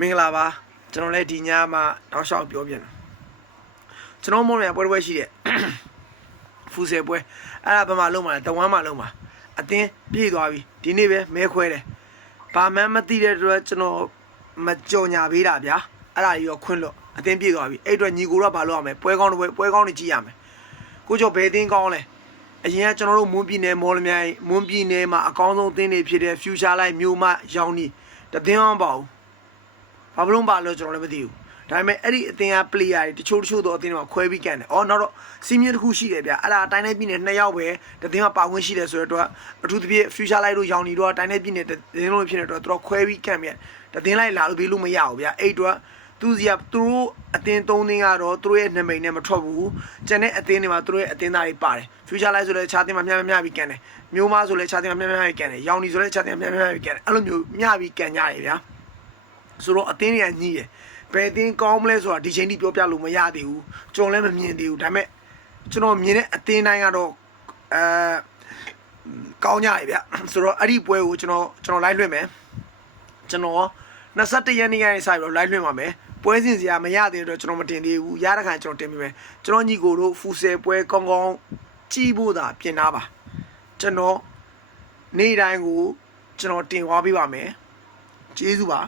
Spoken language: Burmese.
မင်္ဂလာပါကျွန်တော်လည်းဒီညမှာတောက်လျှောက်ပြောပြတယ်ကျွန်တော်မော်ရပွဲရှိတဲ့ဖူဆယ်ပွဲအဲ့ဒါဘယ်မှာလုံးမှာလဲတဝမ်းမှာလုံးမှာအတင်းပြေးသွားပြီဒီနေ့ပဲမဲခွဲတယ်ဘာမှမသိတဲ့အတွက်ကျွန်တော်မကြော်ညာပေးတာဗျာအဲ့ဒါကြီးရောခွင့်လို့အတင်းပြေးသွားပြီအဲ့အတွက်ညီကိုတော့ဘာလုပ်ရမလဲပွဲကောင်းတဲ့ပွဲကောင်းနေကြည့်ရမယ်ကိုကျော်ဘယ်တင်းကောင်းလဲအရင်ကကျွန်တော်တို့မွန်းပြည်နယ်မော်လမြိုင်မွန်းပြည်နယ်မှာအကောင်းဆုံးအသင်းတွေဖြစ်တဲ့ Future Light မြို့မှာရောင်းနေတသင်းအောင်ပါဘူးဘာလို့ပါလို့ကျွန်တော်လည်းမသိဘူးဒါပေမဲ့အဲ့ဒီအသင်းက player တွေတချို့တော့အသင်းတွေကခွဲပြီးကန်တယ်နောက်တော့စီမီယံတစ်ခုရှိတယ်ဗျအဲ့ဒါအတိုင်းတိုင်းပြည်နယ်2ယောက်ပဲတသင်းကပါဝင်ရှိတယ်ဆိုတော့အထူးသဖြင့် Future Light တို့ရောင်းနေတော့အတိုင်းတိုင်းပြည်နယ်တသင်းလို့ဖြစ်နေတော့သူတို့ခွဲပြီးကန်ပြန်တသင်းလိုက်လာလို့ပြီးလို့မရဘူးဗျအဲ့တော့သူစီကသူတို့အသင်း3သင်းကတော့သူတို့ရဲ့နာမည်နဲ့မထွက်ဘူးကျန်တဲ့အသင်းတွေမှာသူတို့ရဲ့အသင်းသားတွေပါတယ် Future Light ဆိုလည်းခြားတင်မှာမျှပြီးကန်တယ်မျိုးမဆိုလည်းခြားတင်မှာမျှပြီးကန်တယ်ရောင်နေဆိုလည်းခြားတင်မှာမျှပြီးကန်တယ်အဲ့လိုမျိုးမျှပြီးကန်ကြတယ်ဗျာဆိုတော့အသင်းတွေကညှိတယ်ဘယ်အသင်းကောင်းမလဲဆိုတာဒီချိန်ထိပြောပြလို့မရသေးဘူးကျွန်တော်လည်းမမြင်သေးဘူးဒါပေမဲ့ကျွန်တော်မြင်တဲ့အသင်းတိုင်းကတော့ကောင်းကြတယ်ဗျဆိုတော့အဲ့ဒီပွဲကိုကျွန်တော် live လွှင့်မယ်ကျွန်တော်21ရက်နေ့ကနေစပြီးတော့ live လွှင့်ပါမယ်ပွဲစဉ်စရာမရသေးတဲ့အတွက်ကျွန်တော်မတင်သေးဘူးရတဲ့ခါကျွန်တော်တင်ပေးမယ်ကျွန်တော်ညီကိုတို့ဖူဆယ်ပွဲကောင်းကောင်းကြည့်ဖို့သာပြင်ထားပါကျွန်တော်နေ့တိုင်းကိုကျွန်တော်တင်သွားပေးပါမယ်ကျေးဇူးပါ